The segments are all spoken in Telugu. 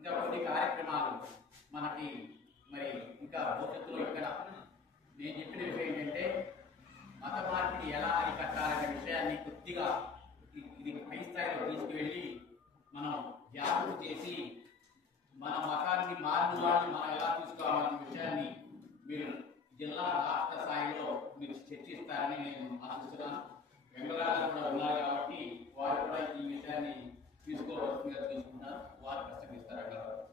ఇంకా కొన్ని కార్యక్రమాలు మనకి మరి ఇంకా భవిష్యత్తులో ఇక్కడ నేను చెప్పిన విషయం ఏంటంటే మత మార్పిడి ఎలా అరికట్టాలనే విషయాన్ని కొద్దిగా ఇది పై స్థాయిలో తీసుకువెళ్ళి మనం జాగృతి చేసి మన మతాన్ని మారిన వాళ్ళని మనం ఎలా తీసుకోవాలనే విషయాన్ని మీరు జిల్లా రాష్ట్ర స్థాయిలో మీరు చర్చిస్తారని నేను ఆశిస్తున్నాను. వెంగళరాజు కూడా ఉన్నారు కాబట్టి వారు కూడా ఈ విషయాన్ని తీసుకోవాల్సిందిగా తీసుకుంటారు. వారు ప్రసంగిస్తారు. వెంగళరాజు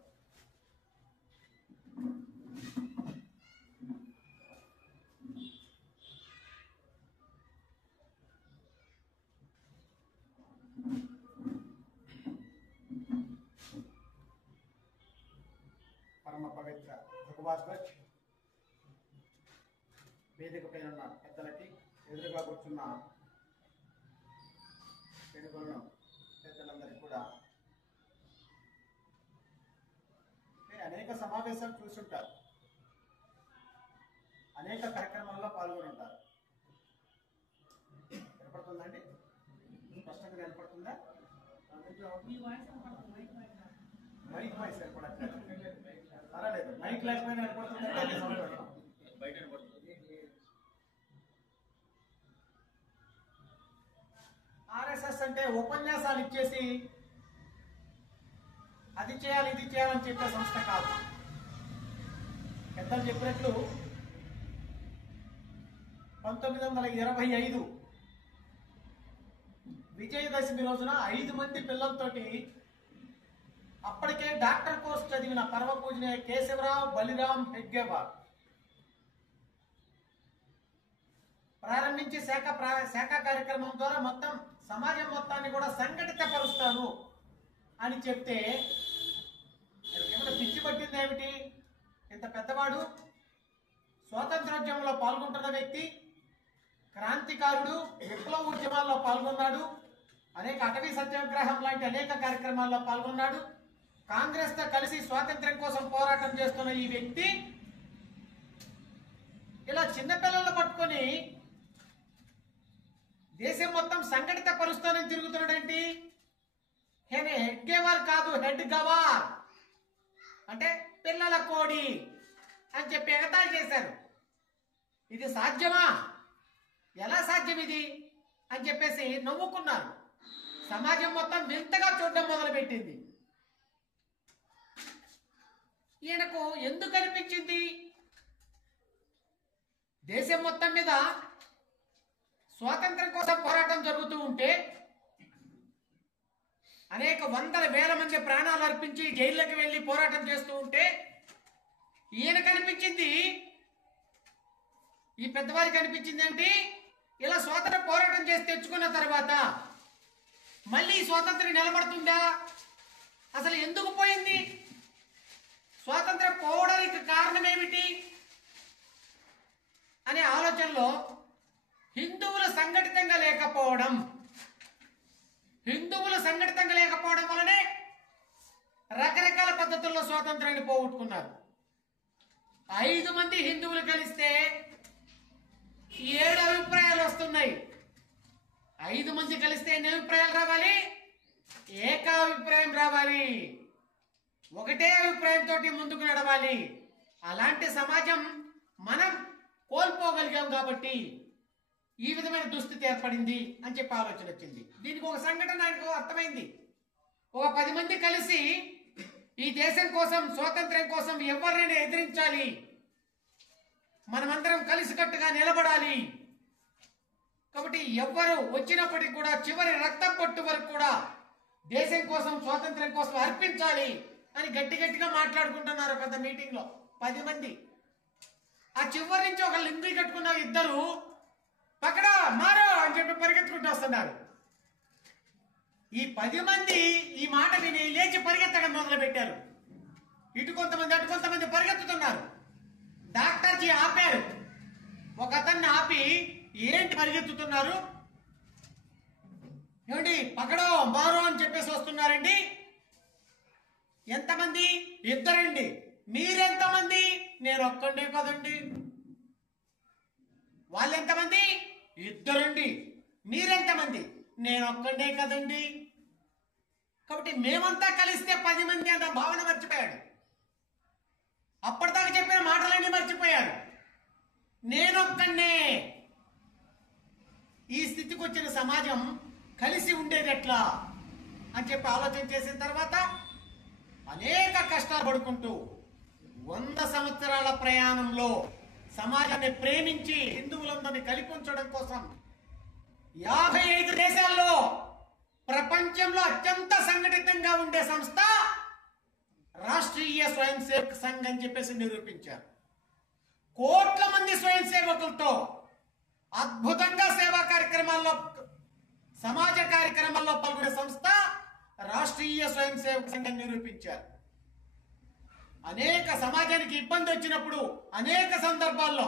పరమ పవిత్ర భగవాన్ వేదిక పైన ఉన్న పెద్దలకి, ఎదురుగా కూర్చున్న తెలుగులను పెద్దలందరికీ కూడా అనేక సమావేశాలు చూసుంటారు, అనేక కార్యక్రమాల్లో పాల్గొని ఉంటారు. వినపడుతుందండి? స్పష్టంగా వినపడుతుందా? మైక్ వాయిస్ ఏర్పడట్లేదు. పర్వాలేదు, మైక్ లేకపోయినా ఏర్పడుతుందంటే ఆర్ఎస్ఎస్ అంటే ఉపన్యాసాలు ఇచ్చేసి అది చేయాలి ఇది చేయాలని చెప్పే సంస్థ కాదు. పెద్దలు చెప్పినట్లు 1925 విజయదశమి రోజున 5 మంది పిల్లలతోటి అప్పటికే డాక్టర్ కోర్స్ చదివిన పరమ పూజనీయ కేశవరావు బలిరాం హెడ్గేవార్ ప్రారంభించి శాఖ కార్యక్రమం ద్వారా మొత్తం సమాజం మొత్తాన్ని కూడా సంఘటిత పరుస్తాను అని చెప్తే ఏమైనా పిచ్చి పట్టింది ఏమిటి? ఇంత పెద్దవాడు, స్వాతంత్రోద్యమంలో పాల్గొంటున్న వ్యక్తి, క్రాంతికారుడు, విప్లవ ఉద్యమాల్లో పాల్గొన్నాడు, అనేక అటవీ సత్యాగ్రహం లాంటి అనేక కార్యక్రమాల్లో పాల్గొన్నాడు, కాంగ్రెస్ తో కలిసి స్వాతంత్ర్యం కోసం పోరాటం చేస్తున్న ఈ వ్యక్తి ఇలా చిన్నపిల్లలు పట్టుకొని దేశం మొత్తం సంఘటిత పరుస్తానని తిరుగుతున్నాడేంటి? హెడ్గేవార్ కాదు, హెడ్ గవార్ అంటే పిల్లల కోడి అని చెప్పి ఎగతాళి చేశారు. ఇది సాధ్యమా? ఎలా సాధ్యం ఇది అని చెప్పేసి నవ్వుకున్నారు. సమాజం మొత్తం వింతగా చూడడం మొదలుపెట్టింది. ఈయనకు ఎందుకు అనిపించింది? దేశం మొత్తం మీద స్వాతంత్రం కోసం పోరాటం జరుగుతూ ఉంటే అనేక వందల వేల మంది ప్రాణాలు అర్పించి జైళ్ళకి వెళ్లి పోరాటం చేస్తూ ఉంటే ఈయనకు అనిపించింది, ఈ పెద్దవారికి అనిపించింది ఏంటి? ఇలా స్వాతంత్ర పోరాటం చేసి తెచ్చుకున్న తర్వాత మళ్ళీ స్వాతంత్రం నిలబడుతుందా? అసలు ఎందుకు పోయింది? స్వాతంత్రం పోవడానికి కారణం ఏమిటి అనే ఆలోచనలో హిందువులు సంఘటితంగా లేకపోవడం వలనే రకరకాల పద్ధతుల్లో స్వాతంత్రాన్ని పోగొట్టుకున్నారు. 5 మంది హిందువులు కలిస్తే 7 అభిప్రాయాలు వస్తున్నాయి. 5 మంది కలిస్తే ఎన్ని అభిప్రాయాలు రావాలి? ఏకాభిప్రాయం రావాలి. ఒకటే అభిప్రాయంతో ముందుకు నడవాలి. అలాంటి సమాజం మనం కోల్పోగలిగాం కాబట్టి ఈ విధమైన దుస్థితి ఏర్పడింది అని చెప్పి ఆలోచన వచ్చింది. దీనికి ఒక సంఘటన ఆయనకు అర్థమైంది. ఒక 10 మంది కలిసి ఈ దేశం కోసం, స్వాతంత్ర్యం కోసం ఎవరినైనా ఎదిరించాలి, మనమందరం కలిసికట్టుగా నిలబడాలి. కాబట్టి ఎవ్వరు వచ్చినప్పటికీ కూడా చివరి రక్తం పొట్టు వరకు కూడా దేశం కోసం, స్వాతంత్ర్యం కోసం అర్పించాలి అని గట్టిగా మాట్లాడుకుంటున్నారు పెద్ద మీటింగ్ లో 10 మంది. ఆ చివరి నుంచి ఒక లింగి కట్టుకున్న 2 పక్కడా మారో అని చెప్పి పరిగెత్తుకుంటూ వస్తున్నారు. ఈ 10 మంది ఈ మాట విని లేచి పరిగెత్తడం మొదలు పెట్టారు. ఇటు కొంతమంది అటు కొంతమంది పరిగెత్తుతున్నారు. డాక్టర్జీ ఆపారు. ఒక అతన్ని ఆపి, ఏంటి పరిగెత్తుతున్నారు? ఏమండి పక్కడో మారో అని చెప్పేసి వస్తున్నారండి. ఎంతమంది? 2 అండి. మీరెంతమంది? నేను ఒక్కడే కదండి. వాళ్ళెంతమంది? 2 అండి. మీరెంతమంది? నేను ఒక్కడే కదండి. కాబట్టి మేమంతా కలిస్తే 10 మంది అన్న భావన మర్చిపోయాడు. అప్పటిదాకా చెప్పిన మాటలన్నీ మర్చిపోయాడు. నేనొక్కనే. ఈ స్థితికి వచ్చిన సమాజం కలిసి ఉండేది ఎట్లా అని చెప్పి ఆలోచన చేసిన తర్వాత అనేక కష్టాలు పడుకుంటూ 100 సంవత్సరాల ప్రయాణంలో సమాజాన్ని ప్రేమించి హిందువులందరినీ కలిపి ఉంచడం కోసం 55 దేశాల్లో ప్రపంచంలో అత్యంత సంఘటితంగా ఉండే సంస్థ రాష్ట్రీయ స్వయం సేవక్ సంఘ్ అని చెప్పేసి నిరూపించారు. కోట్ల మంది స్వయం సేవకులతో అద్భుతంగా సేవా కార్యక్రమాల్లో, సమాజ కార్యక్రమాల్లో పాల్గొనే సంస్థ రాష్ట్రీయ స్వయం సేవక్ సంఘ్ అని నిరూపించారు. అనేక సమాజానికి ఇబ్బంది వచ్చినప్పుడు అనేక సందర్భాల్లో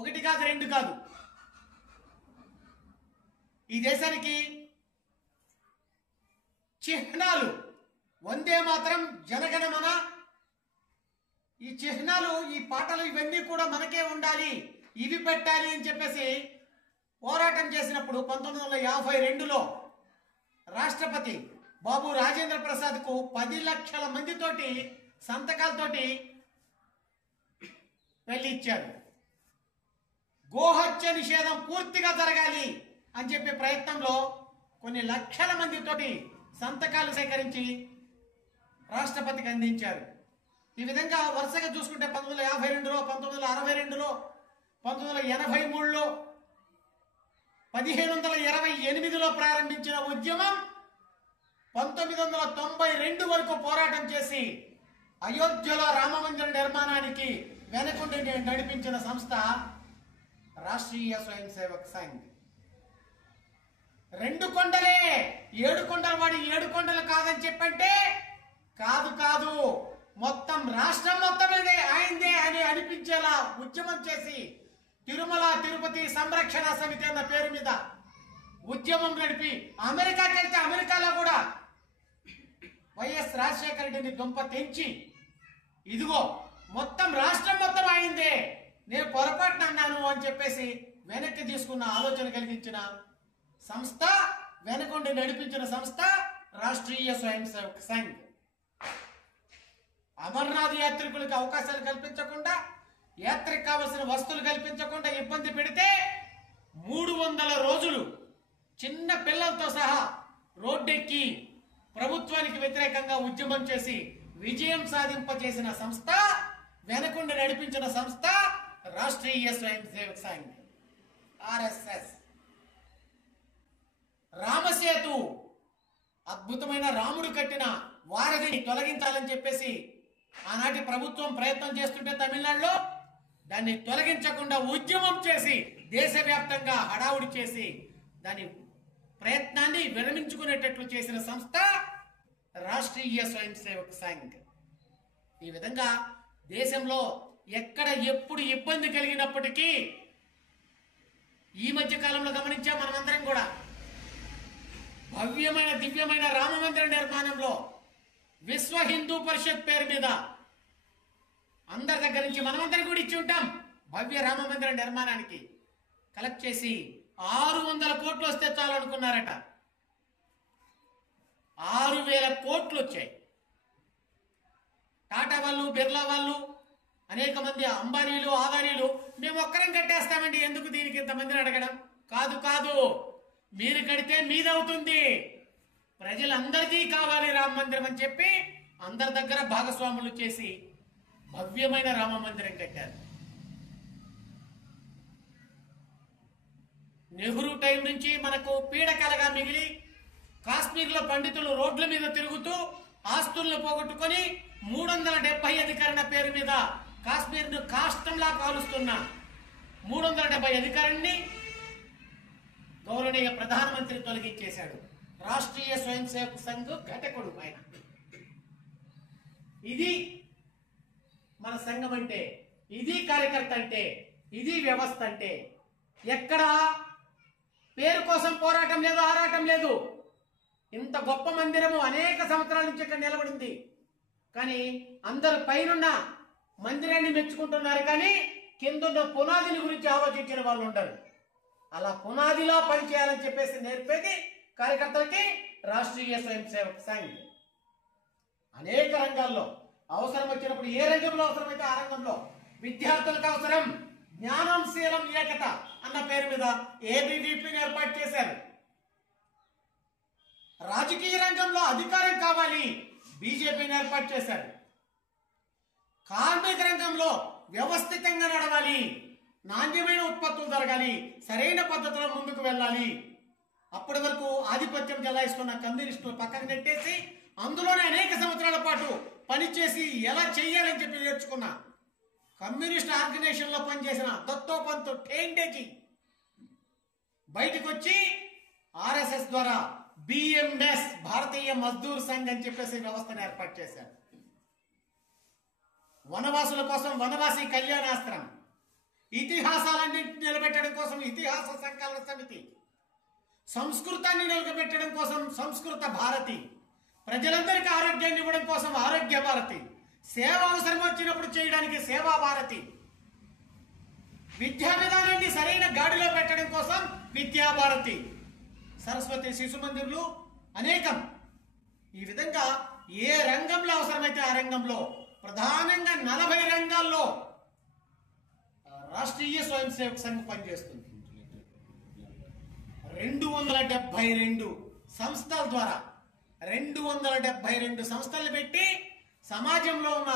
1 కాదు 2 కాదు, ఈ దేశానికి చిహ్నాలు వందే మాత్రం, జనగణమన, ఈ చిహ్నాలు, ఈ పాటలు ఇవన్నీ కూడా మనకే ఉండాలి, ఇవి పెట్టాలి అని చెప్పేసి పోరాటం చేసినప్పుడు 1952లో రాష్ట్రపతి బాబు రాజేంద్ర ప్రసాద్ కు 10 లక్షల మందితోటి సంతకాలతోటి వెళ్ళి ఇచ్చారు. గోహత్య నిషేధం పూర్తిగా జరగాలి అని చెప్పే ప్రయత్నంలో కొన్ని లక్షల మందితోటి సంతకాలు సేకరించి రాష్ట్రపతికి అందించారు. ఈ విధంగా వరుసగా చూసుకుంటే 1952లో, 1962లో, 1983లో, 1528లో ప్రారంభించిన ఉద్యమం 1992 వరకు పోరాటం చేసి అయోధ్యలో రామమందిర నిర్మాణానికి వెనకుండి నడిపించిన సంస్థ రాష్ట్రీయ స్వయం సేవక్ సంఘ్. 2 కొండలే, 7 కొండల వాడి 7 కొండలు కాదని చెప్పంటే కాదు, మొత్తం రాష్ట్రం మొత్తం ఆయనదే అని అనిపించేలా ఉద్యమం చేసి తిరుమల తిరుపతి సంరక్షణ సమితి అన్న పేరు మీద ఉద్యమం నడిపి అమెరికాకి వెళ్తే అమెరికాలో కూడా వైఎస్ రాజశేఖర రెడ్డిని దుంప తెంచి ఇదిగో మొత్తం రాష్ట్రం మొత్తం అయిందే, నేను పొరపాటున అన్నాను అని చెప్పేసి వెనక్కి తీసుకున్న ఆలోచన కలిగించిన సంస్థ, వెనకుండి నడిపించిన సంస్థ రాష్ట్రీయ స్వయం సేవక్ సంఘ్. అమర్నాథ్ యాత్రికులకు అవకాశాలు కల్పించకుండా, యాత్రకు కావలసిన వస్తువులు కల్పించకుండా ఇబ్బంది పెడితే 300 రోజులు చిన్న పిల్లలతో సహా రోడ్డెక్కి ప్రభుత్వానికి వ్యతిరేకంగా ఉద్యమం చేసి విజయం సాధింపజేసిన సంస్థ, వెనకుండి నడిపించిన సంస్థ రాష్ట్రీయ స్వయం సేవక్ సంఘ్ RSS. రామసేతు, అద్భుతమైన రాముడు కట్టిన వారధిని తొలగించాలని చెప్పేసి ఆనాటి ప్రభుత్వం ప్రయత్నం చేస్తుంటే తమిళనాడులో దాన్ని తొలగించకుండా ఉద్యమం చేసి దేశవ్యాప్తంగా హడావుడి చేసి దాని ప్రయత్నాన్ని విరమించుకునేటట్లు చేసిన సంస్థ రాష్ట్రీయ స్వయం సేవక్ సంఘ్. ఈ విధంగా దేశంలో ఎక్కడ ఎప్పుడు ఇబ్బంది కలిగినప్పటికీ ఈ మధ్య కాలంలో గమనించాం మనమందరం కూడా, భవ్యమైన దివ్యమైన రామమందిర నిర్మాణంలో విశ్వ హిందూ పరిషత్ పేరు మీద అందరి దగ్గర నుంచి మనమందరం కూడా ఇచ్చి ఉంటాం. భవ్య రామమందిర నిర్మాణానికి కలెక్ట్ చేసి 600 కోట్లు వస్తే చాలు అనుకున్నారట. 6000 కోట్లు వచ్చాయి. టాటా వాళ్ళు, బిర్లా వాళ్ళు, అనేక మంది అంబానీలు, ఆదానీలు మేము ఒక్కరం కట్టేస్తామండి, ఎందుకు దీనికి ఇంతమందిని అడగడం? కాదు, మీరు కడితే మీదవుతుంది, ప్రజలందరికీ కావాలి రామ మందిరం అని చెప్పి అందరి దగ్గర భాగస్వాములు చేసి భవ్యమైన రామ మందిరం కట్టారు. నెహ్రూ టైం నుంచి మనకు పీడకలగా మిగిలి కాశ్మీర్లో పండితులు రోడ్ల మీద తిరుగుతూ ఆస్తులను పోగొట్టుకొని 370 అధికరణ పేరు మీద కాశ్మీర్ను కాష్టంలా కాలుస్తున్న 370 అధికారాన్ని గౌరవనీయ ప్రధానమంత్రి తొలగించేశాడు. రాష్ట్రీయ స్వయం సేవక్ సంఘ్ ఘటకుడు ఆయన. ఇది మన సంఘం అంటే, ఇది కార్యకర్త అంటే, ఇది వ్యవస్థ అంటే. ఎక్కడ పేరు కోసం పోరాటం లేదు, ఆరాటం లేదు. ఇంత గొప్ప మందిరము అనేక సంవత్సరాల నుంచి ఇక్కడ నిలబడింది, కానీ అందరు పైనున్న మందిరాన్ని మెచ్చుకుంటున్నారు, కానీ కిందున్న పునాదిని గురించి ఆలోచించిన వాళ్ళు ఉండరు. అలా పునాదిలా పనిచేయాలని చెప్పేసి నేర్పేది కార్యకర్తలకి రాష్ట్రీయ స్వయం సేవక్ సంఘ్. అనేక రంగాల్లో అవసరం వచ్చినప్పుడు, ఏ రంగంలో అవసరమైతే ఆ రంగంలో, విద్యార్థులకు అవసరం జ్ఞానం శీలం ఏకత అన్న పేరు మీద ఏబీవీపీని ఏర్పాటు చేశారు. రాజకీయ రంగంలో అధికారం కావాలి, బీజేపీని ఏర్పాటు చేశారు. కార్మిక రంగంలో వ్యవస్థితంగా నడవాలి, నాణ్యమైన ఉత్పత్తులు జరగాలి, సరైన పద్ధతిలో ముందుకు వెళ్ళాలి. అప్పటి వరకు ఆధిపత్యం చెలాయిస్తున్న కమ్యూనిస్టులు పక్కకు నెట్టేసి అందులోనే అనేక సంవత్సరాల పాటు పనిచేసి ఎలా చేయాలని చెప్పి నేర్చుకున్న కమ్యూనిస్ట్ ఆర్గనైజేషన్ లో పనిచేసిన దత్తోపంత్ ఠేండేజీ బయటకు వచ్చి ఆర్ఎస్ఎస్ ద్వారా బిఎంఎస్, భారతీయ మజ్దూర్ సంఘ్ అని చెప్పేసి వ్యవస్థను ఏర్పాటు చేశారు. వనవాసుల కోసం వనవాసి కళ్యాణాస్త్రం, ఇతిహాసాలన్నింటినీ నిలబెట్టడం కోసం ఇతిహాస సంకలన సమితి, సంస్కృతాన్ని నిలబెట్టడం కోసం సంస్కృత భారతి, ప్రజలందరికీ ఆరోగ్యాన్ని ఇవ్వడం కోసం ఆరోగ్య భారతి, సేవ అవసరం వచ్చినప్పుడు చేయడానికి సేవా భారతి, విద్యా విధానాన్ని సరైన గాడిలో పెట్టడం కోసం విద్యా భారతి, సరస్వతి శిశు మందిర్లు అనేకం. ఈ విధంగా ఏ రంగంలో అవసరమైతే ఆ రంగంలో, ప్రధానంగా 40 రంగాల్లో రాష్ట్రీయ స్వయం సేవక్ సంఘ్ పనిచేస్తుంది. 272 సంస్థల ద్వారా 272 సంస్థలు పెట్టి సమాజంలో ఉన్న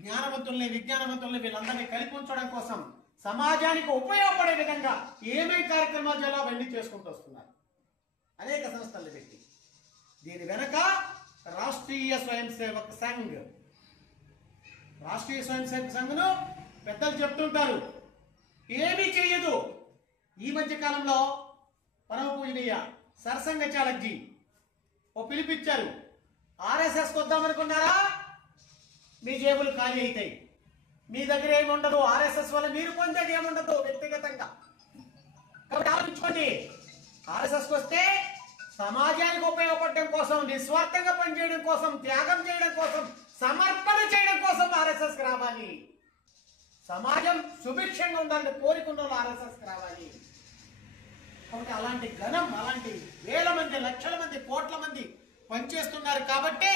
జ్ఞానవంతుల్ని, విజ్ఞానవంతుల్ని వీళ్ళందరినీ కలిపి ఉంచడం కోసం, సమాజానికి ఉపయోగపడే విధంగా ఏమేమి కార్యక్రమాలు చేయాలో అవన్నీ చేసుకుంటూ వస్తున్నారు. అనేక సంస్థలు పెట్టి దీని వెనక రాష్ట్రీయ స్వయం సేవక్ సంఘ్. రాష్ట్రీయ స్వయం సేవక్ సంఘ్ను పెద్దలు చెప్తుంటారు, ఏమీ చేయదు. ఈ మధ్య కాలంలో పరమ పూజనీయ సరసంగ చాలక్జీ ఓ పిలిపిచ్చారు, ఆర్ఎస్ఎస్ వద్దామనుకున్నారా, మీ జేబులు ఖాళీ అవుతాయి, మీ దగ్గర ఏముండదు, ఆర్ఎస్ఎస్ వల్ల మీరు పొందేది ఏముండదు వ్యక్తిగతంగా. కాబట్టి ఆలోచించుకోండి, ఆర్ఎస్ఎస్కి వస్తే సమాజానికి ఉపయోగపడడం కోసం, నిస్వార్థంగా పనిచేయడం కోసం, త్యాగం చేయడం కోసం, సమర్పణ చేయడం కోసం ఆర్ఎస్ఎస్కి రావాలి. సమాజం సుభిక్షంగా ఉండాలని కోరికున్న ఆర్ఎస్ఎస్కి రావాలి. కాబట్టి అలాంటి ఘనం, అలాంటి వేల మంది, లక్షల మంది, కోట్ల మంది పనిచేస్తున్నారు కాబట్టి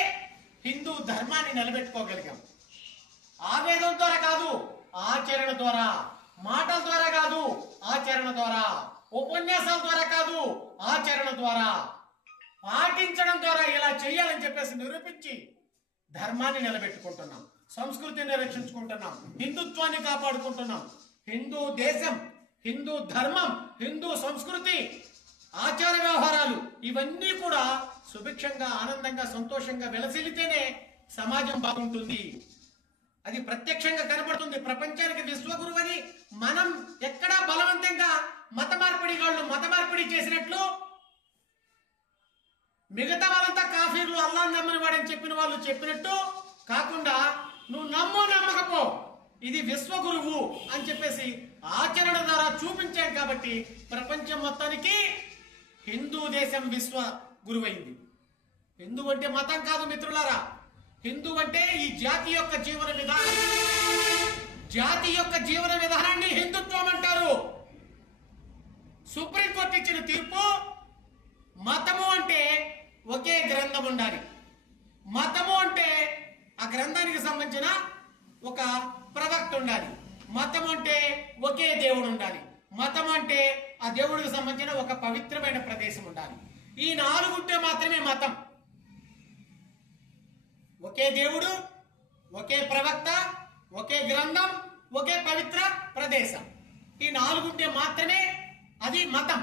హిందూ ధర్మాన్ని నిలబెట్టుకోగలిగాం. ఆవేదన ద్వారా కాదు, ఆచరణ ద్వారా, మాటల ద్వారా కాదు, ఆచరణ ద్వారా, ఉపన్యాసాల ద్వారా కాదు, ఆచరణ ద్వారా, పాటించడం ద్వారా ఇలా చేయాలని చెప్పేసి నిరూపించి ధర్మాన్ని నిలబెట్టుకుంటున్నాం, సంస్కృతిని రక్షించుకుంటున్నాం, హిందుత్వాన్ని కాపాడుకుంటున్నాం. హిందూ దేశం, హిందూ ధర్మం, హిందూ సంస్కృతి, ఆచార వ్యవహారాలు ఇవన్నీ కూడా సుభిక్షంగా, ఆనందంగా, సంతోషంగా వెలసిల్లితేనే సమాజం బాగుంటుంది. అది ప్రత్యక్షంగా కనబడుతుంది. ప్రపంచానికి విశ్వగురువు అని మనం ఎక్కడా బలవంతంగా మత మార్పిడి చేసినట్లు, మిగతా వాళ్ళంతా కాఫీర్లు, అల్లాహ్ నమ్మని వాడని చెప్పిన వాళ్ళు చెప్పినట్టు కాకుండా, నువ్వు నమ్మకపో, ఇది విశ్వగురువు అని చెప్పేసి ఆచరణ ద్వారా చూపించాం. కాబట్టి ప్రపంచం మొత్తానికి హిందూ దేశం విశ్వ గురువైంది. హిందూ అంటే మతం కాదు మిత్రులారా, హిందూ అంటే ఈ జాతి యొక్క జీవన విధానం. జాతి యొక్క జీవన విధానాన్ని హిందుత్వం అంటారు. సుప్రీంకోర్టు ఇచ్చిన తీర్పు, మతము అంటే ఒకే గ్రంథం ఉండాలి. మతము అంటే ఆ గ్రంథానికి సంబంధించిన ఒక ప్రవక్త ఉండాలి. మతం అంటే ఒకే దేవుడు ఉండాలి. మతం అంటే ఆ దేవుడికి సంబంధించిన ఒక పవిత్రమైన ప్రదేశం ఉండాలి. ఈ 4 ఉంటే మాత్రమే మతం. ఒకే దేవుడు, ఒకే ప్రవక్త, ఒకే గ్రంథం, ఒకే పవిత్ర ప్రదేశం, ఈ 4 ఉంటే మాత్రమే అది మతం.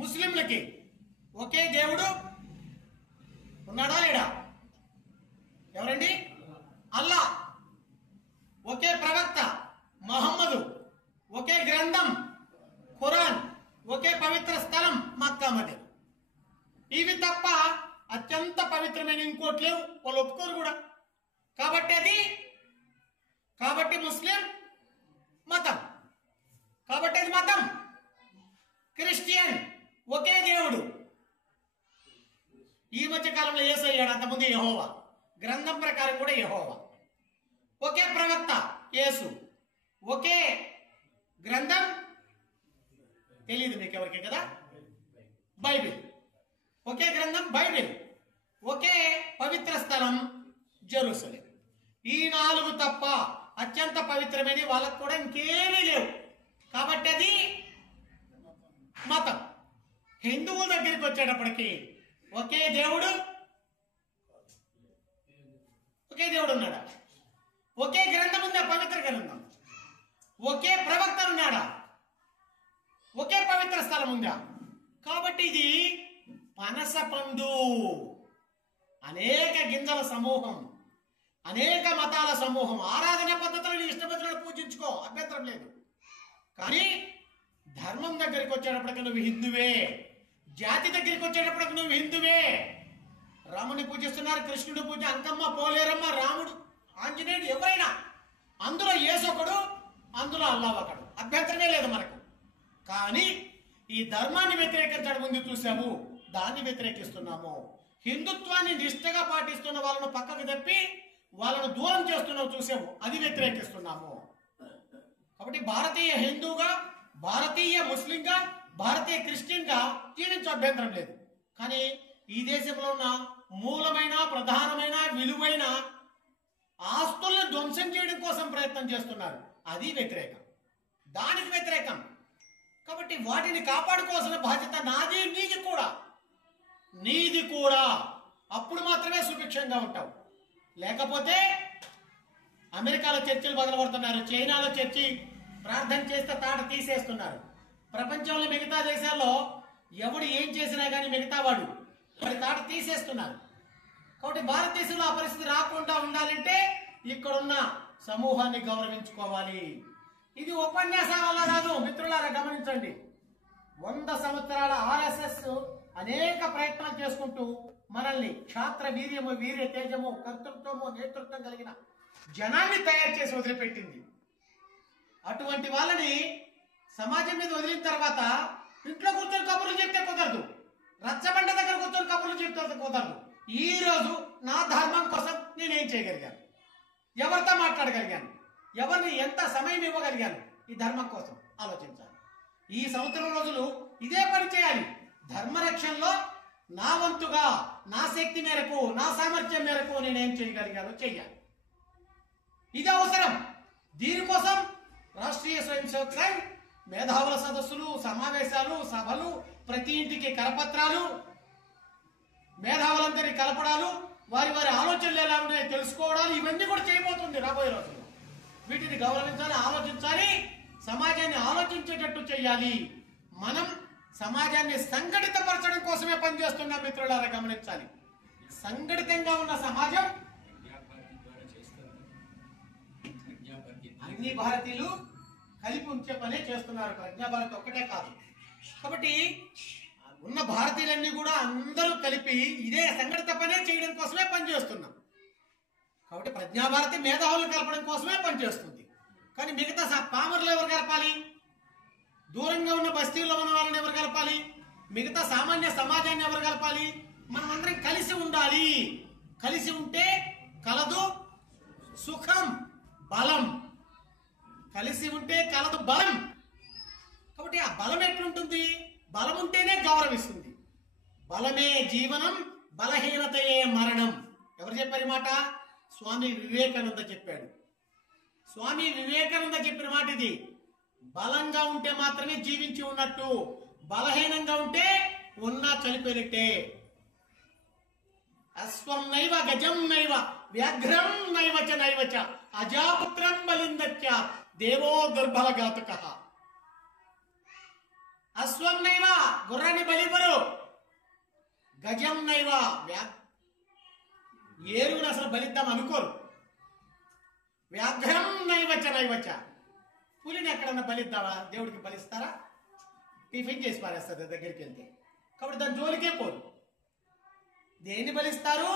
ముస్లింలకి ఒకే దేవుడు ఉన్నాడా లేడా? ఎవరండి? అల్లా. ఒకే ప్రవక్త మహమ్మదు, ఒకే గ్రంథం ఖురాన్, ఒకే పవిత్ర స్థలం మక్కా మదీనా. ఇవి తప్ప అత్యంత పవిత్రమైన ఇంకోటి లేవు. వాళ్ళు ఒప్పుకోరు కూడా. కాబట్టి ముస్లిం మతం, కాబట్టి అది మతం. క్రిస్టియన్ ఒకే దేవుడు. ఈ మధ్య కాలంలో యేసు అయ్యాడు, అంతకుముందు యెహోవా. గ్రంథం ప్రకారం కూడా యెహోవా. ఒకే ప్రవక్త యేసు, ఒకే గ్రంథం తెలియదు మీకు ఎవరికి కదా, బైబిల్. ఒకే గ్రంథం బైబిల్, ఒకే పవిత్ర స్థలం జెరూసలేం. ఈ 4 తప్ప అత్యంత పవిత్రమైన వాళ్ళకు కూడా ఇంకేమీ లేవు. కాబట్టి అది మతం. హిందువుల దగ్గరికి వచ్చేటప్పటికి ఒకే దేవుడు ఉన్నాడా? ఒకే గ్రంథం ఉందా? పవిత్ర గ్రంథం. ఒకే ప్రవక్త ఉన్నాడా? ఒకే పవిత్ర స్థలం ఉందా? కాబట్టి ఇది పనస పండు. అనేక గింజల సమూహం, అనేక మతాల సమూహం. ఆరాధన పద్ధతులను ఇష్టపద్ధతులను పూజించుకో, అభ్యంతరం లేదు. కానీ ధర్మం దగ్గరికి వచ్చేటప్పటికి నువ్వు హిందువే, జాతి దగ్గరికి వచ్చేటప్పటికి నువ్వు హిందువే. రాముని పూజిస్తున్నారు, కృష్ణుడు పూజ, అంకమ్మ, పోలేరమ్మ, రాముడు, ఆంజనేయుడు, ఎవరైనా అందులో యేసొకడు, అందులో అల్లా ఒకడు, అభ్యంతరమే లేదు మనకు. కానీ ఈ ధర్మాన్ని వ్యతిరేకించడం ముందు చూసాము, దాన్ని వ్యతిరేకిస్తున్నాము. హిందుత్వాన్ని నిష్ఠగా పాటిస్తున్న వాళ్ళను పక్కకు తప్పి వాళ్ళను దూరం చేస్తున్నావు చూసాము, అది వ్యతిరేకిస్తున్నాము. కాబట్టి భారతీయ హిందూగా, భారతీయ ముస్లింగా, భారతీయ క్రిస్టియన్గా జీవించే అభ్యంతరం లేదు. కానీ ఈ దేశంలో ఉన్న మూలమైన, ప్రధానమైన, విలువైన ఆస్తులను ధ్వంసం చేయడం కోసం ప్రయత్నం చేస్తున్నారు, అది వ్యతిరేకం, దానికి వ్యతిరేకం. కాబట్టి వాటిని కాపాడుకోవాల్సిన బాధ్యత నాది, నీది కూడా. అప్పుడు మాత్రమే సుభిక్షంగా ఉంటావు. లేకపోతే అమెరికాలో చర్చిలు బదలబడుతున్నారు, చైనాలో చర్చి ప్రార్థన చేస్తే తాట తీసేస్తున్నారు. ప్రపంచంలో మిగతా దేశాల్లో ఎవడు ఏం చేసినా కానీ మిగతా వాడి తాట తీసేస్తున్నారు. కాబట్టి భారతదేశంలో ఆ పరిస్థితి రాకుండా ఉండాలంటే ఇక్కడున్న సమూహాన్ని గౌరవించుకోవాలి. ఇది ఉపన్యాసాల వల్ల కాదు మిత్రులారా, గమనించండి. 100 సంవత్సరాల ఆర్ఎస్ఎస్ అనేక ప్రయత్నాలు చేసుకుంటూ మనల్ని క్షాత్ర వీర్యము, వీర్య తేజము, కర్తృత్వము, నేతృత్వం కలిగిన జనాన్ని తయారు చేసి వదిలిపెట్టింది. అటువంటి వాళ్ళని సమాజం మీద వదిలిన తర్వాత ఇంట్లో కూర్చొని కబుర్లు చెప్తే కుదరదు, రచ్చబండ దగ్గర కూర్చొని కబుర్లు చెప్తే కుదరదు. ఈ రోజు నా ధర్మం కోసం నేనేం చేయగలిగాను, ఎవరితో మాట్లాడగలిగాను, ఎవరిని ఎంత సమయం ఇవ్వగలిగాను, ఈ ధర్మం కోసం ఆలోచించాలి. ఈ సంవత్సరం రోజులు ఇదే పని చేయాలి. ధర్మరక్షణలో నా వంతుగా, నా శక్తి మేరకు, నా సామర్థ్యం మేరకు నేనేం చేయగలిగానో చెయ్యాలి. ఇది అవసరం. దీనికోసం రాష్ట్రీయ స్వయం సేవక్ సంఘ్ మేధావుల సదస్సులు, సమావేశాలు, సభలు, ప్రతి ఇంటికి కరపత్రాలు, మేధావులందరినీ కలపడాలు, వారి వారి ఆలోచనలు ఎలా ఉన్నాయో తెలుసుకోవడాలు, ఇవన్నీ కూడా చేయబోతుంది రాబోయే రోజుల్లో. వీటిని గౌరవించాలి, ఆలోచించాలి, సమాజాన్ని ఆలోచించేటట్టు చేయాలి. మనం సమాజాన్ని సంఘటితపరచడం కోసమే పనిచేస్తున్నాం మిత్రులారా, గమనించాలి. సంఘటితంగా ఉన్న సమాజం అన్ని భారతీయులు కలిపి ఉంచే పనే చేస్తున్నారు, ప్రజ్ఞాభారతి ఒక్కటే కాదు. కాబట్టి ఉన్న భారతీయులన్నీ కూడా అందరూ కలిపి ఇదే సంఘటిత పనే చేయడం కోసమే పనిచేస్తున్నాం. కాబట్టి ప్రజ్ఞాభారతి మేధావులను కలపడం కోసమే పనిచేస్తుంది. కానీ మిగతా పామర్లు ఎవరు కలపాలి? దూరంగా ఉన్న బస్తీల్లో ఉన్న వాళ్ళని ఎవరు కలపాలి? మిగతా సామాన్య సమాజాన్ని ఎవరు కలపాలి? మనం అందరం కలిసి ఉండాలి. కలిసి ఉంటే కలదు సుఖం, బలం. కలిసి ఉంటే కలదు బలం. కాబట్టి ఆ బలం ఎట్లుంటుంది? బలం ఉంటేనే గౌరవిస్తుంది. బలమే జీవనం, బలహీనతయే మరణం. ఎవరు చెప్పారు మాట? స్వామి వివేకానంద చెప్పాడు. స్వామి వివేకానంద చెప్పిన మాట ఇది. బలంగా ఉంటే మాత్రమే జీవించి ఉన్నట్టు, బలహీనంగా ఉంటే ఉన్నా చనిపోయినట్టే. అశ్వం నైవ గజం నైవ వ్యాఘ్రం నైవచ నైవచ అజాపుత్రం బలిందత్య దేవో దుర్బలఘాతుక. అశ్వం నైవ గుర్రాన్ని బలివ్వరు, గజం నైవ ఏరుగును అసలు బలిద్దాం అనుకోరు, వ్యాఘ్రం నైవచ నైవచ పులిని ఎక్కడన్నా బలిద్దావా? దేవుడికి బలిస్తారా? టిఫిన్ చేసి పారేస్తారు దగ్గరికి వెళ్తే. కాబట్టి దాని జోలికే పోరు. దేన్ని బలిస్తారు?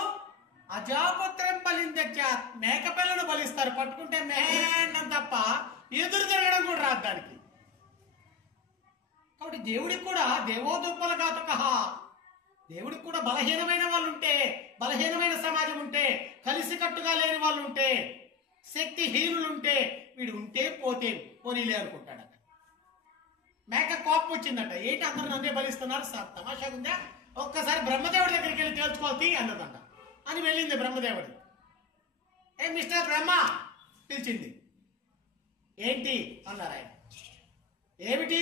అజాపుత్రం బలిందచ్చ మేకపిల్లను బలిస్తారు. పట్టుకుంటే మేనం తప్ప ఎదురు తిరగడం కూడా రాదు దానికి. కాబట్టి దేవుడికి కూడా దేవో దుర్బలఘాతుక, దేవుడికి కూడా బలహీనమైన వాళ్ళు ఉంటే, బలహీనమైన సమాజం ఉంటే, కలిసికట్టుగా లేని వాళ్ళు ఉంటే, శక్తిహీనులుంటే, వీడు ఉంటే పోతే పోనీలే అనుకుంటాడట. మేక కోపం వచ్చిందట, ఏంటి అందరూ నన్నే బలిస్తున్నారు, తమాషాగా ఉందా? ఒక్కసారి బ్రహ్మదేవుడి దగ్గరికి వెళ్ళి తేల్చుకోవాలి అన్నదంట. అని వెళ్ళింది బ్రహ్మదేవుడు. మిస్టర్ బ్రహ్మ పిలిచింది. ఏంటి అన్నారు ఆయన. ఏమిటి,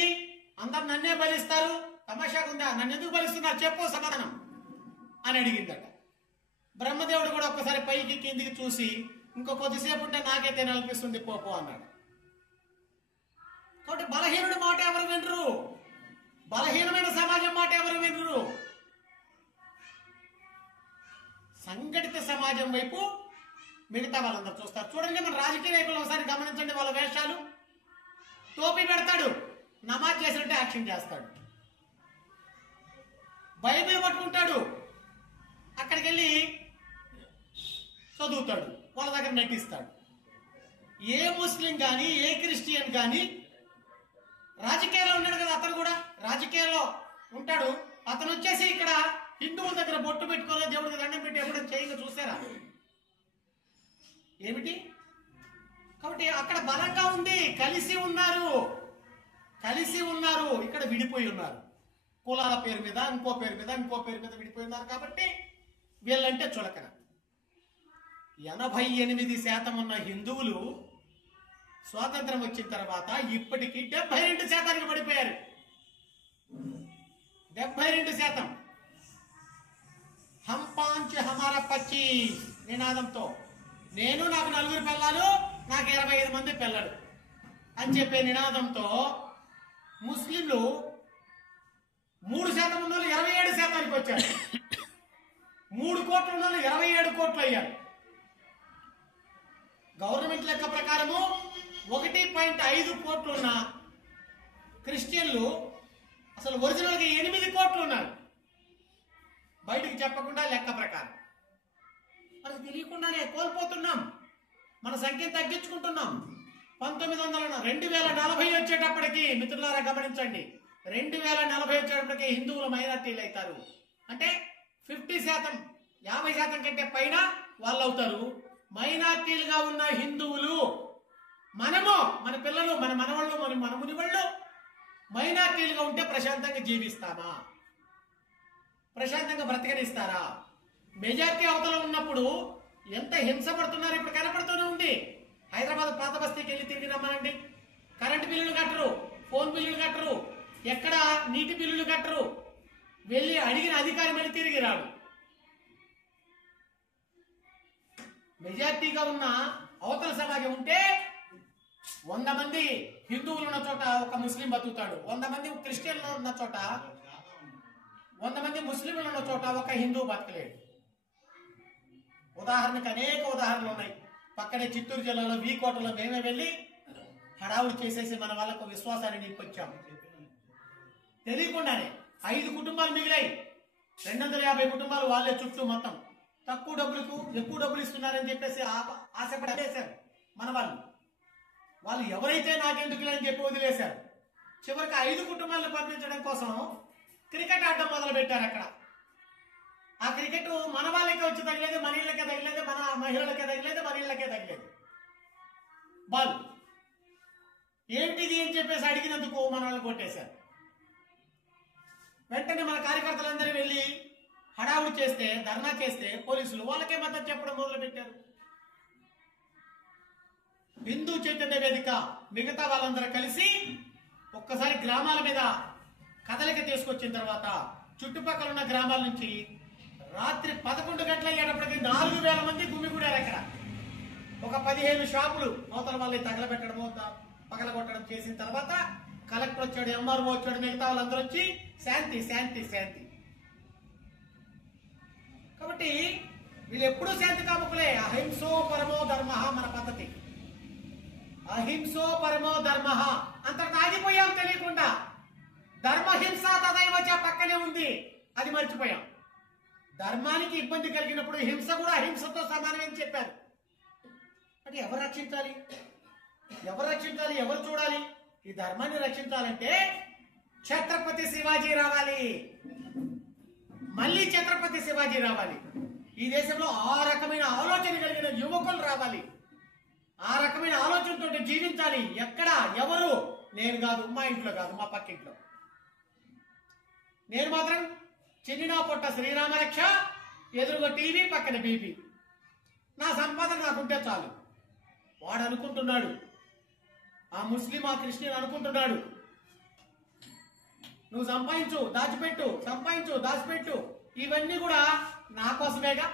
అందరు నన్నే బలిస్తారు, తమాషాగా ఉందా, నన్ను ఎందుకు బలిస్తున్నారు చెప్పు సమాధానం అని అడిగిందట. బ్రహ్మదేవుడు కూడా ఒక్కసారి పైకి కిందికి చూసి ఇంకో కొద్దిసేపు ఉంటే నాకే తినాలనిపిస్తుంది పోపో అన్నాడు. కాబట్టి బలహీనుడి మాట ఎవరు వినరు, బలహీనమైన సమాజం మాట ఎవరు వినరు. సంఘటిత సమాజం వైపు మిగతా వాళ్ళందరూ చూస్తారు. చూడండి మన రాజకీయ నాయకులు ఒకసారి గమనించండి, వాళ్ళ వేషాలు. టోపీ పెడతాడు, నమాజ్ చేసినట్టే యాక్షన్ చేస్తాడు. బైబిల్ పట్టుకుంటాడు, అక్కడికి వెళ్ళి చదువుతాడు, వాళ్ళ దగ్గర నటిస్తాడు. ఏ ముస్లిం కానీ ఏ క్రిస్టియన్ కానీ రాజకీయాల్లో ఉన్నాడు కదా, అతను కూడా రాజకీయాల్లో ఉంటాడు. అతను వచ్చేసి ఇక్కడ హిందువుల దగ్గర బొట్టు పెట్టుకోలేదు, దేవుడికి దండం పెట్టి ఎప్పుడైనా చేయగా చూసారా? ఏమిటి? కాబట్టి అక్కడ బలంగా ఉంది, కలిసి ఉన్నారు, కలిసి ఉన్నారు. ఇక్కడ విడిపోయి ఉన్నారు, కులాల పేరు మీద ఇంకో పేరు మీద ఇంకో పేరు మీద విడిపోయి ఉన్నారు. కాబట్టి వీళ్ళంటే చులకన. 88% ఉన్న హిందువులు స్వాతంత్రం వచ్చిన తర్వాత ఇప్పటికీ 72% పడిపోయారు. 72%. హం పాంచ్ హమారా 25 నినాదంతో నేను, నాకు 4 పిల్లలు, నాకు 25 మంది పిల్లలు అని చెప్పే నినాదంతో ముస్లింలు 3% ఉన్న వాళ్ళు 27%కి వచ్చారు. 3 కోట్ల ఉన్న వాళ్ళు 27 కోట్లు అయ్యారు. గవర్నమెంట్ లెక్క ప్రకారము 1.5 కోట్లు ఉన్న క్రిస్టియన్లు అసలు ఒరిజినల్గా 8 కోట్లు ఉన్నారు, బయటికి చెప్పకుండా లెక్క ప్రకారం. మనకు తెలియకుండానే కోల్పోతున్నాం, మన సంఖ్యను తగ్గించుకుంటున్నాం. 2040 వచ్చేటప్పటికి మిత్రులారా గమనించండి, 2040 వచ్చేటప్పటికి హిందువులు మైనార్టీలు అవుతారు. అంటే 50%, 50% కంటే పైన వాళ్ళు అవుతారు. మైనార్టీలుగా ఉన్న హిందువులు మనము, మన పిల్లలు, మన మనవాళ్ళు, మన మునివాళ్ళు మైనార్టీలుగా ఉంటే ప్రశాంతంగా జీవిస్తామా? ప్రశాంతంగా బ్రతకనిస్తారా? మెజార్టీ అవతల ఉన్నప్పుడు ఎంత హింస పడుతున్నారు ఇప్పుడు కనపడుతూనే ఉంది. హైదరాబాద్ పాత బస్తీకి వెళ్ళి తిరిగి రమ్మనండి, కరెంటు బిల్లులు కట్టరు, ఫోన్ బిల్లులు కట్టరు, ఎక్కడ నీటి బిల్లులు కట్టరు, వెళ్ళి అడిగిన అధికారి మళ్ళీ తిరిగి రాడు. మెజార్టీగా ఉన్న అవతల సమాజం ఉంటే 100 మంది హిందువులు ఉన్న చోట ఒక ముస్లిం బతుకుతాడు, 100 మంది క్రిస్టియన్లు ఉన్న చోట, 100 మంది ముస్లింలు ఉన్న చోట ఒక హిందువు బతకలేడు. ఉదాహరణకు అనేక ఉదాహరణలు ఉన్నాయి. పక్కనే చిత్తూరు జిల్లాలో వీకోటలో మేమే వెళ్ళి హడావుడి చేసేసి మన వాళ్ళకు విశ్వాసాన్ని నింపొచ్చాము. తెలియకుండానే 5 కుటుంబాలు మిగిలాయి, 250 కుటుంబాలు వాళ్ళే చుట్టూ మొత్తం. తక్కువ డబ్బులకు ఎక్కువ డబ్బులు ఇస్తున్నారని చెప్పేసి ఆశపడి అదేశారు మన వాళ్ళు ఎవరైతే నాకెందుకు అని చెప్పి వదిలేశారు. చివరికి 5 కుటుంబాలను పంపించడం కోసం క్రికెట్ ఆడటం మొదలు పెట్టారు. అక్కడ ఆ క్రికెట్ మన వాళ్ళకే వచ్చి తగిలేదు, మన ఇళ్ళకే తగిలేదు, మన మహిళలకే తగిలేదు, మన ఇళ్ళకే తగిలేదు. బాల్ ఏంటిది అని చెప్పేసి అడిగినందుకు మన వాళ్ళు కొట్టేశారు. వెంటనే మన కార్యకర్తలందరూ వెళ్ళి హడావుడి చేస్తే, ధర్నా చేస్తే పోలీసులు వాళ్ళకే మద్దతు చెప్పడం మొదలు పెట్టారు. హిందూ చైతన్య వేదిక మిగతా వాళ్ళందరూ కలిసి ఒక్కసారి గ్రామాల మీద కదలిక తీసుకొచ్చిన తర్వాత చుట్టుపక్కల ఉన్న గ్రామాల నుంచి రాత్రి 11 గంటల అయ్యేటప్పటికి 4000 మంది గుమిగూడారు. అక్కడ ఒక 15 షాపులు అవతల వాళ్ళని తగలబెట్టడము, పగలగొట్టడం చేసిన తర్వాత కలెక్టర్ వచ్చాడు, ఎంఆర్ఓ వచ్చాడు, మిగతా వాళ్ళందరూ వచ్చి శాంతి శాంతి శాంతి. కాబట్టి వీళ్ళు ఎప్పుడూ శాంతి కాముకులే. అహింసో పరమో ధర్మ మన పద్ధతి, అహింసో పరమో ధర్మ. అంతకు ఆగిపోయాం తెలియకుండా. ధర్మహింస తదైవచ పక్కనే ఉంది, అది మర్చిపోయాం. ధర్మానికి ఇబ్బంది కలిగినప్పుడు హింస కూడా అహింసతో సమానమని చెప్పారు. అంటే ఎవరు రక్షించాలి, ఎవరు రక్షించాలి, ఎవరు చూడాలి? ఈ ధర్మాన్ని రక్షించాలంటే ఛత్రపతి శివాజీ రావాలి, మళ్ళీ ఛత్రపతి శివాజీ రావాలి. ఈ దేశంలో ఆ రకమైన ఆలోచన కలిగిన యువకులు రావాలి, ఆ రకమైన ఆలోచనతో జీవించాలి. ఎక్కడ ఎవరు? నేను కాదు, మా ఇంట్లో కాదు, మా పక్కింట్లో. నేను మాత్రం చిన్నినా పొట్ట శ్రీరామ రక్ష, ఎదురుగా టీవీ, పక్కన బీపీ. నా సంపాదన నాకుంటే చాలు. వాడు అనుకుంటున్నాడు, ఆ ముస్లిం ఆ క్రిస్టియన్ అనుకుంటున్నాడు, నువ్వు సంపాదించు దాచిపెట్టు, సంపాదించు దాచిపెట్టు, ఇవన్నీ కూడా నా కోసమేగా,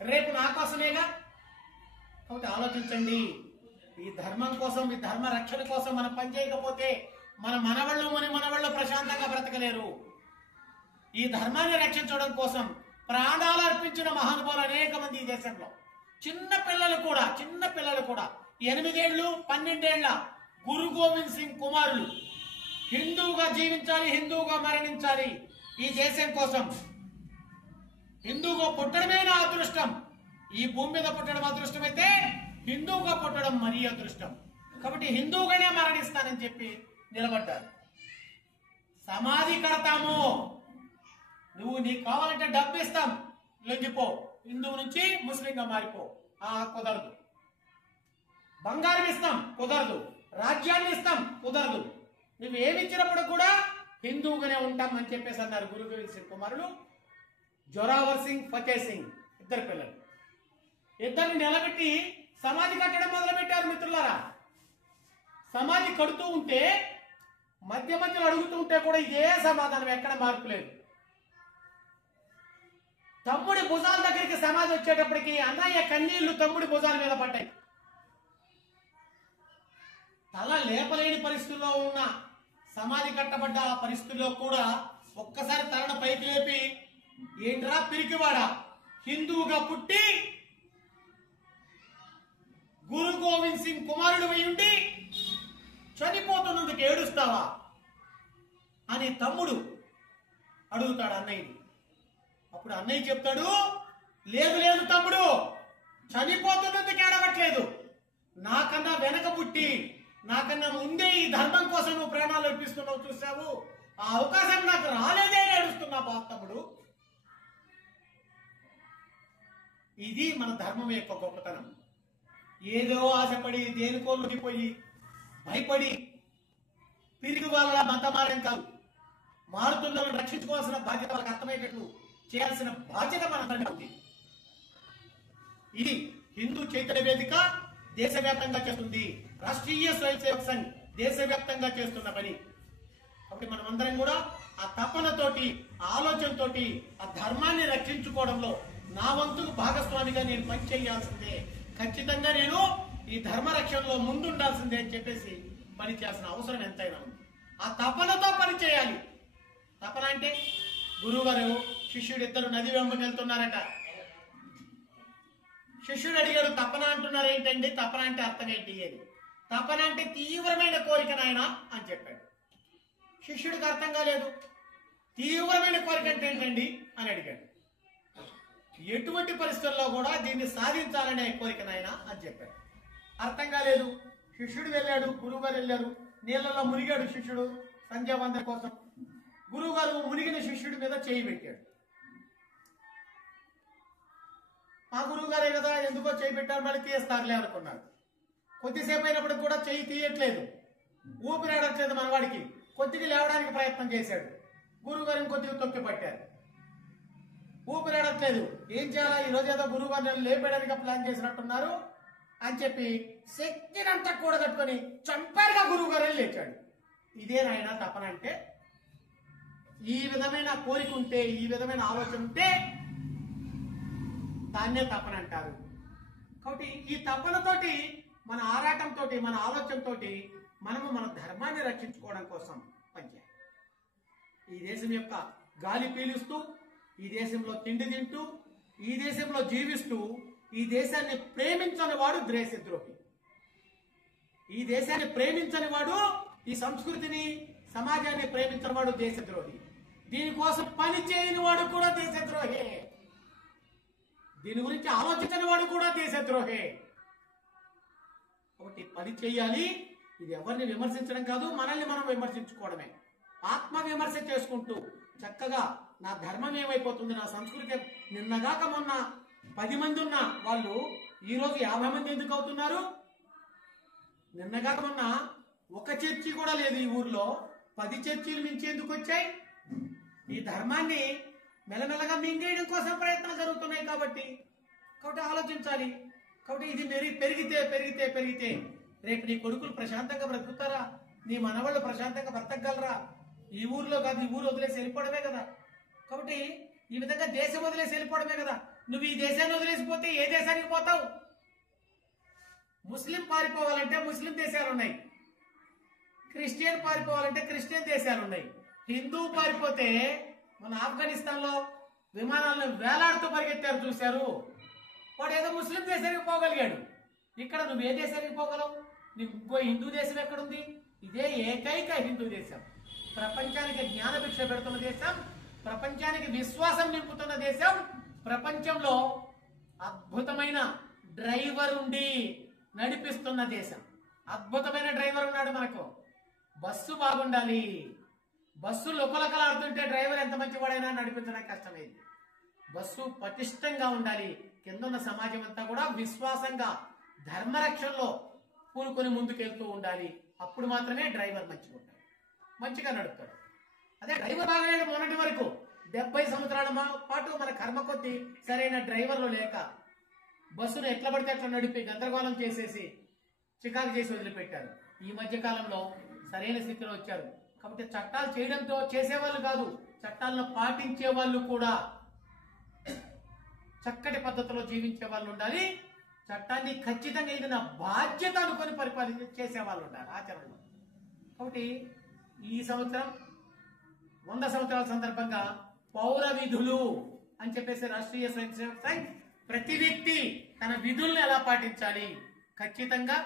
రేపు నా కోసమేగా. కాబట్టి ఆలోచించండి. ఈ ధర్మం కోసం, ఈ ధర్మ రక్షణ కోసం మనం పనిచేయకపోతే మన మనవాళ్ళు ప్రశాంతంగా బ్రతకలేరు. ఈ ధర్మాన్ని రక్షించడం కోసం ప్రాణాలు అర్పించిన మహానుభావులు అనేక మంది ఈ దేశంలో. చిన్న పిల్లలు కూడా 8 ఏళ్ళు 12 ఏళ్ల గురు గోవింద్ సింగ్ కుమారులు హిందువుగా జీవించాలి, హిందువుగా మరణించాలి. ఈ దేశం కోసం హిందువుగా పుట్టడమే నా అదృష్టం. ఈ భూమి మీద పుట్టడం అదృష్టం అయితే హిందువుగా పుట్టడం మరీ అదృష్టం. కాబట్టి హిందువుగానే మరణిస్తానని చెప్పి నిలబడ్డారు. సమాధి కడతాము, నువ్వు నీకు కావాలంటే డబ్బు ఇస్తాం, లొంగిపో, హిందువు నుంచి ముస్లింగా మారిపో. కుదరదు. బంగారం ఇస్తాం, కుదరదు. రాజ్యాన్ని ఇస్తాం, కుదరదు. నువ్వు ఏమి ఇచ్చినప్పుడు కూడా హిందువుగానే ఉంటాం అని చెప్పేసి అన్నారు గురు గోవింద్ సింగ్ కుమారులు జోరావర్ సింగ్, ఫతే సింగ్, ఇద్దరు పిల్లలు. ఇద్దరిని నిలబెట్టి సమాధి కట్టడం మొదలుపెట్టారు. మిత్రులారా, సమాధి కడుతూ ఉంటే మధ్యలో అడుగుతూ ఉంటే కూడా ఇదే సమాధానం, ఎక్కడ మార్పు లేదు. తమ్ముడి భుజాల దగ్గరికి సమాధి వచ్చేటప్పటికి అన్నయ్య కన్నీళ్లు తమ్ముడి భుజాల మీద పడ్డాయి. తల లేపలేని పరిస్థితుల్లో ఉన్న సమాధి కట్టబడ్డ ఆ పరిస్థితుల్లో కూడా ఒక్కసారి తలను పైకి లేపి, ఏంట్రా పిరికివాడా, హిందువుగా పుట్టి గురు గోవింద్ సింగ్ కుమారుడు ఉండి చనిపోతున్నందుకు ఏడుస్తావా అని తమ్ముడు అడుగుతాడు అన్నయ్యని. అప్పుడు అన్నయ్య చెప్తాడు, లేదు తమ్ముడు, చనిపోతున్నందుకు ఏడవట్లేదు, నాకన్నా వెనక పుట్టి నాకన్నా ముందే ఈ ధర్మం కోసం నువ్వు ప్రాణాలు అర్పిస్తున్నావు చూసావు, ఆ అవకాశం నాకు రాలేదే ఏడుస్తున్నా బా తమ్ముడు. ఇది మన ధర్మం యొక్క గొప్పతనం. ఏదో ఆశపడి దేనికో లొంగిపోయి భయపడి పిరిగి వాళ్ళ మతమారం కాదు. మారుతున్న వాళ్ళని రక్షించుకోవాల్సిన బాధ్యత వాళ్ళకి అర్థమయ్యేటట్లు చేయాల్సిన బాధ్యత మనందరికీ ఉంది. ఇది హిందూ చైతన్య వేదిక దేశవ్యాప్తంగా చేస్తుంది. రాష్ట్రీయ స్వయం సేవక్ సంఘ్ దేశవ్యాప్తంగా చేస్తున్న పని. కాబట్టి మనం అందరం కూడా ఆ తపనతోటి, ఆలోచనతోటి ఆ ధర్మాన్ని రక్షించుకోవడంలో నా వంతుకు భాగస్వామిగా నేను పని చేయాల్సిందే. ఖచ్చితంగా నేను ఈ ధర్మ రక్షణలో ముందుండాల్సిందే అని చెప్పేసి పని చేయాల్సిన అవసరం ఎంతైనా ఉంది. ఆ తపనతో పని చేయాలి. తపన అంటే గురువుగారు శిష్యుడు ఇద్దరు నది వెంబడి వెళ్తున్నారట. శిష్యుడు అడిగాడు, తపన అంటున్నారు ఏంటండి, తపన అంటే అర్థం ఏంటి అని. తపన అంటే తీవ్రమైన కోరిక నాయన అని చెప్పాడు. శిష్యుడికి అర్థం కాలేదు. తీవ్రమైన కోరిక అంటే ఏంటండి అని అడిగాడు. ఎటువంటి పరిస్థితుల్లో కూడా దీన్ని సాధించాలనే కోరిక నాయన అని చెప్పాడు. అర్థం కాలేదు. శిష్యుడు వెళ్ళాడు, గురువు గారు వెళ్ళారు, నీళ్లలో మునిగాడు శిష్యుడు సంధ్యావందన కోసం. గురువు గారు మునిగిన శిష్యుడి మీద చేయి పెట్టాడు. ఆ గురువు గారే కదా, ఎందుకో చేయి పెట్టారు, మళ్ళీ తీస్తారులే అనుకున్నాడు. కొద్దిసేపు అయినప్పుడు కూడా చేయి తీయట్లేదు, ఊపిరాడట్లేదు మనవాడికి. కొద్దిగా లేవడానికి ప్రయత్నం చేశాడు. గురువు గారిని కొద్దిగా తొక్కి పట్టారు, ఊపిరాడట్లేదు. ఏం చేయాలా, ఈరోజు ఏదో గురువు గారిని లేపేయడానికి ప్లాన్ చేసినట్టున్నారు అని చెప్పి శక్తినంతా కూడగట్టుకొని చంపారుగా గురువు గారు లేచాడు. ఇదే నాయన తపన అంటే. ఈ విధమైన కోరిక ఉంటే, ఈ విధమైన ఆలోచన ఉంటే దాన్నే తపన అంటారు. కాబట్టి ఈ తపనతోటి, మన ఆరాటంతో, మన ఆలోచనతోటి మనము మన ధర్మాన్ని రక్షించుకోవడం కోసం పనిచేయాలి. ఈ దేశం యొక్క గాలి పీలుస్తూ, ఈ దేశంలో తిండి తింటూ, ఈ దేశంలో జీవిస్తూ, ఈ దేశాన్ని ప్రేమించని వాడు దేశద్రోహి. ఈ దేశాన్ని ప్రేమించని వాడు, ఈ సంస్కృతిని సమాజాన్ని ప్రేమించని వాడు దేశద్రోహి. దీనికోసం పని చేయని వాడు కూడా దేశద్రోహే. దీని గురించి ఆలోచించని వాడు కూడా దేశద్రోహే. ఒకటి పని చేయాలి. ఇది ఎవరిని విమర్శించడం కాదు, మనల్ని మనం విమర్శించుకోవడమే. ఆత్మ విమర్శ చేసుకుంటూ చక్కగా నా ధర్మం ఏమైపోతుంది, నా సంస్కృతి, నిన్నగాక మొన్న 10 మంది ఉన్న వాళ్ళు ఈరోజు 50 మంది ఎందుకు అవుతున్నారు? నిన్నగాక మొన్న ఒక చర్చి కూడా లేదు ఈ ఊర్లో, 10 చర్చీలు నుంచి ఎందుకు వచ్చాయి? ఈ ధర్మాన్ని మెల్లమెల్లగా మింగేయడం కోసం ప్రయత్నాలు జరుగుతున్నాయి. కాబట్టి ఆలోచించాలి. కాబట్టి ఇది పెరిగితే పెరిగితే పెరిగితే రేపు నీ కొడుకులు ప్రశాంతంగా బ్రతుకుతారా? నీ మనవాళ్ళు ప్రశాంతంగా బ్రతకగలరా? ఈ ఊర్లో కాదు, ఈ ఊరు వదిలేసి వెళ్ళిపోవడమే కదా. కాబట్టి ఈ విధంగా దేశం వదిలేసి వెళ్ళిపోవడమే కదా. నువ్వు ఈ దేశాన్ని వదిలేసిపోతే ఏ దేశానికి పోతావు? ముస్లిం పారిపోవాలంటే ముస్లిం దేశాలు ఉన్నాయి, క్రిస్టియన్ పారిపోవాలంటే క్రిస్టియన్ దేశాలు ఉన్నాయి. హిందూ పారిపోతే మన ఆఫ్ఘనిస్తాన్ లో విమానాలను వేలాడుతూ పరిగెత్తారు, చూశారు. వాడు ఏదో ముస్లిం దేశానికి పోగలిగాడు. ఇక్కడ నువ్వు ఏ దేశానికి పోగలవు? నీకు ఇంకో హిందూ దేశం ఎక్కడుంది? ఇదే ఏకైక హిందూ దేశం. ప్రపంచానికి జ్ఞానభిక్ష పెడుతున్న దేశం, ప్రపంచానికి విశ్వాసం నింపుతున్న దేశం, ప్రపంచంలో అద్భుతమైన డ్రైవర్ ఉండి నడిపిస్తున్న దేశం. అద్భుతమైన డ్రైవర్ ఉన్నాడు మనకు. బస్సు బాగుండాలి. బస్సు లొకలొకలాడుతుంటే డ్రైవర్ ఎంత మంచివాడైనా నడిపించడానికి కష్టమైంది. బస్సు పటిష్టంగా ఉండాలి. కిందన్న సమాజం అంతా కూడా విశ్వాసంగా ధర్మరక్షణలో పూనుకొని ముందుకెళ్తూ ఉండాలి. అప్పుడు మాత్రమే డ్రైవర్ మంచిగా ఉంటాడు, మంచిగా నడుపుతాడు. అదే డ్రైవర్ బాగలేడు మొన్నటి వరకు 70 సంవత్సరాల పాటు మన కర్మ కొద్దీ సరైన డ్రైవర్లు లేక బస్సును ఎట్లా పడితే అట్లా నడిపి గందరగోళం చేసేసి చికాకు చేసి వదిలిపెట్టారు. ఈ మధ్య కాలంలో సరైన స్థితిలో వచ్చారు. కాబట్టి చట్టాలు చేయడంతో చేసేవాళ్ళు కాదు, చట్టాలను పాటించే వాళ్ళు కూడా చక్కటి పద్ధతిలో జీవించే వాళ్ళు ఉండాలి. చట్టాన్ని ఖచ్చితంగా ఏదైనా బాధ్యత అనుకొని పరిపాలన చేసే వాళ్ళు ఉండాలి ఆచరణలో. కాబట్టి ఈ సంవత్సరం 100 సంవత్సరాల సందర్భంగా పౌర విధులు అని చెప్పేసి రాష్ట్రీయ స్వయం సేవక్ సంఘ్ ప్రతి వ్యక్తి తన విధులను ఎలా పాటించాలి, ఖచ్చితంగా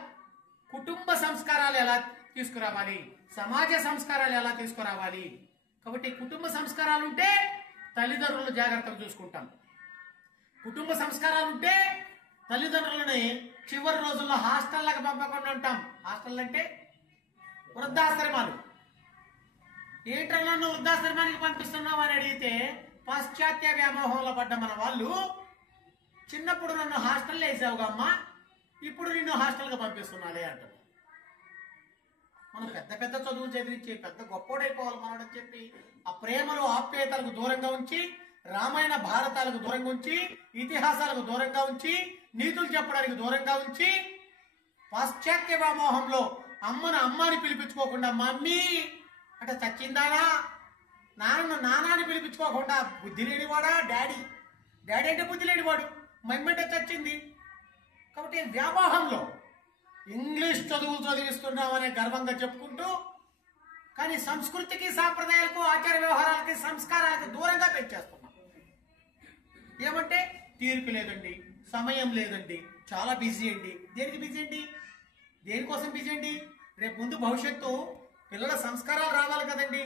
కుటుంబ సంస్కారాలు ఎలా తీసుకురావాలి, సమాజ సంస్కారాలు ఎలా తీసుకురావాలి. కాబట్టి కుటుంబ సంస్కారాలు ఉంటే తల్లిదండ్రులను జాగ్రత్తగా చూసుకుంటాం. కుటుంబ సంస్కారాలు ఉంటే తల్లిదండ్రులని చివరి రోజుల్లో హాస్టల్లకు పంపకుండా ఉంటాం. హాస్టల్ అంటే వృద్ధాశ్రమాలు. ఏంటన్నా నువ్వు వృద్ధాశ్రమానికి పంపిస్తున్నావు అని అడిగితే పాశ్చాత్య వ్యామోహంలో పడ్డ మన వాళ్ళు చిన్నప్పుడు నన్ను హాస్టల్లో వేసావుగా అమ్మా, ఇప్పుడు నిన్ను హాస్టల్గా పంపిస్తున్నాలే అంటారు. మనం పెద్ద పెద్ద చదువులు చదివించి పెద్ద గొప్పోడైపోవాలి మనని చెప్పి ఆ ప్రేమలు ఆప్యాయతలకు దూరంగా ఉంచి, రామాయణ భారతాలకు దూరంగా ఉంచి, ఇతిహాసాలకు దూరంగా ఉంచి, నీతులు చెప్పడానికి దూరంగా ఉంచి, పాశ్చాత్య వ్యామోహంలో అమ్మని పిలిపించుకోకుండా మమ్మీ అంటే చచ్చిందానా, నాన్నని పిలిపించుకోకుండా బుద్ధి లేనివాడా డాడీ అంటే బుద్ధి లేనివాడు, మమ్మీ అంటే చచ్చింది. కాబట్టి వ్యామోహంలో ఇంగ్లీష్ చదువులు చదివిస్తున్నామనే గర్వంగా చెప్పుకుంటూ, కానీ సంస్కృతికి సాంప్రదాయాలకు ఆచార వ్యవహారాలకి సంస్కారాలకు దూరంగా పెంచేస్తున్నాం. ఏమంటే తీర్పు లేదండి, సమయం లేదండి, చాలా బిజీ అండి. దేనికి బిజీ అండి? దేనికోసం బిజీ అండి? రేపు ముందు భవిష్యత్తు పిల్లల సంస్కారాలు రావాలి కదండి,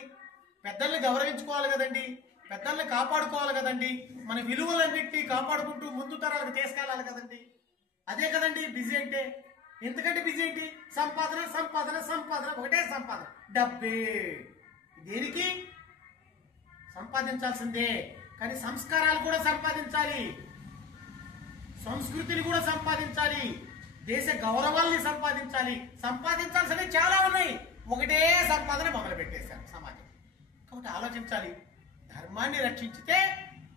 పెద్దల్ని గౌరవించుకోవాలి కదండి, పెద్దల్ని కాపాడుకోవాలి కదండి, మన విలువలన్నింటినీ కాపాడుకుంటూ ముందు తరాలకు తీసుకెళ్ళాలి కదండి. అదే కదండి బిజీ అంటే. ఎందుకంటే బిజీ ఏంటి? సంపాదన సంపాదన సంపాదన, ఒకటే సంపాదన, డబ్బే. దేనికి? సంపాదించాల్సిందే, కానీ సంస్కారాలు కూడా సంపాదించాలి, సంస్కృతిని కూడా సంపాదించాలి, దేశ గౌరవాల్ని సంపాదించాలి. సంపాదించాల్సినవి చాలా ఉన్నాయి, ఒకటే సంపాదన మొదలు పెట్టేశారు సమాజం. కాబట్టి ఆలోచించాలి. ధర్మాన్ని రక్షించితే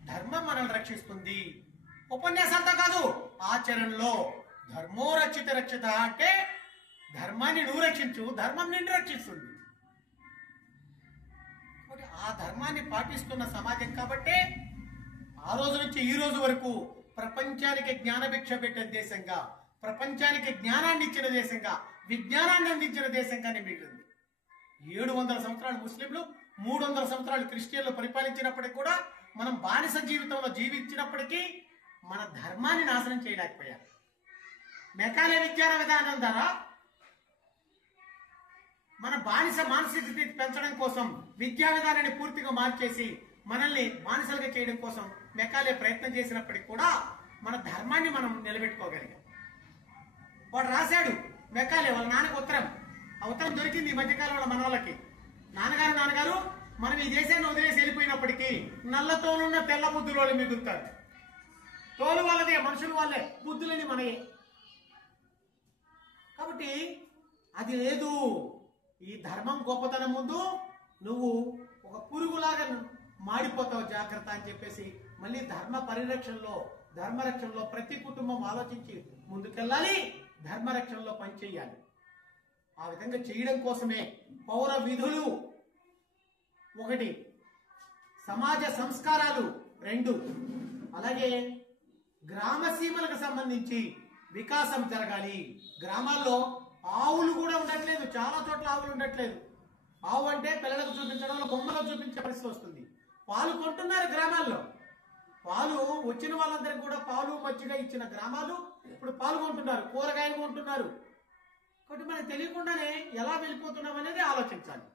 ధర్మం మనల్ని రక్షిస్తుంది. ఉపన్యాసాలతో కాదు, ఆచరణలో. ధర్మో రక్షిత రక్షిత అంటే ధర్మాన్ని నువ్వు రక్షించు, ధర్మం నిన్ను రక్షిస్తుంది. కాబట్టి ఆ ధర్మాన్ని పాటిస్తున్న సమాజం కాబట్టే ఆ రోజు నుంచి ఈ రోజు వరకు ప్రపంచానికి జ్ఞానభిక్ష పెట్టే దేశంగా, ప్రపంచానికి జ్ఞానాన్ని ఇచ్చిన దేశంగా, విజ్ఞానాన్ని అందించిన దేశంగానే మిగిలింది. 700 సంవత్సరాలు ముస్లింలు, 300 సంవత్సరాలు క్రిస్టియన్లు పరిపాలించినప్పటికీ కూడా మనం బానిస జీవితంలో జీవించినప్పటికీ మన ధర్మాన్ని నాశనం చేయలేకపోయాం. మెకాలే విజ్ఞాన విధానం ద్వారా మన బానిస మానసిక స్థితి పెంచడం కోసం విద్యా విధానాన్ని పూర్తిగా మార్చేసి మనల్ని బానిసలుగా చేయడం కోసం మెకాలే ప్రయత్నం చేసినప్పటికీ కూడా మన ధర్మాన్ని మనం నిలబెట్టుకోగలిగాం. వాడు రాశాడు మెకాలే వాళ్ళ నాన్నకు ఉత్తరం. ఆ ఉత్తరం దొరికింది ఈ మధ్యకాలంలో మన వాళ్ళకి. నాన్నగారు మనం ఈ దేశాన్ని వదిలేసి వెళ్ళిపోయినప్పటికీ నల్ల తోలున్న తెల్ల బుద్ధులు వాళ్ళు మిగులుతారు. తోలు వాళ్ళదే, మనుషులు వాళ్ళే, బుద్ధులని మనయే. కాబట్టి అది లేదు. ఈ ధర్మం గొప్పతనం ముందు నువ్వు ఒక పురుగులాగా మాడిపోతావు జాగ్రత్త అని చెప్పేసి మళ్ళీ ధర్మరక్షణలో ప్రతి కుటుంబం ఆలోచించి ముందుకెళ్ళాలి, ధర్మరక్షణలో పనిచేయాలి. ఆ విధంగా చేయడం కోసమే పౌర విధులు 1, సమాజ సంస్కారాలు 2, అలాగే గ్రామ సీమలకు సంబంధించి వికాసం జరగాలి. గ్రామాల్లో ఆవులు కూడా ఉండట్లేదు, చాలా చోట్ల ఆవులు ఉండట్లేదు. ఆవు అంటే పిల్లలకు చూపించడంలో బొమ్మలకు చూపించే పరిస్థితి వస్తుంది. పాలు కొంటున్నారు గ్రామాల్లో, పాలు వచ్చిన వాళ్ళందరికీ కూడా పాలు మజ్జిగ ఇచ్చిన గ్రామాలు ఇప్పుడు పాలు కొంటున్నారు, కూరగాయలు కొంటున్నారు. కాబట్టి మనకు తెలియకుండానే ఎలా వెళ్ళిపోతున్నాం అనేది ఆలోచించాలి.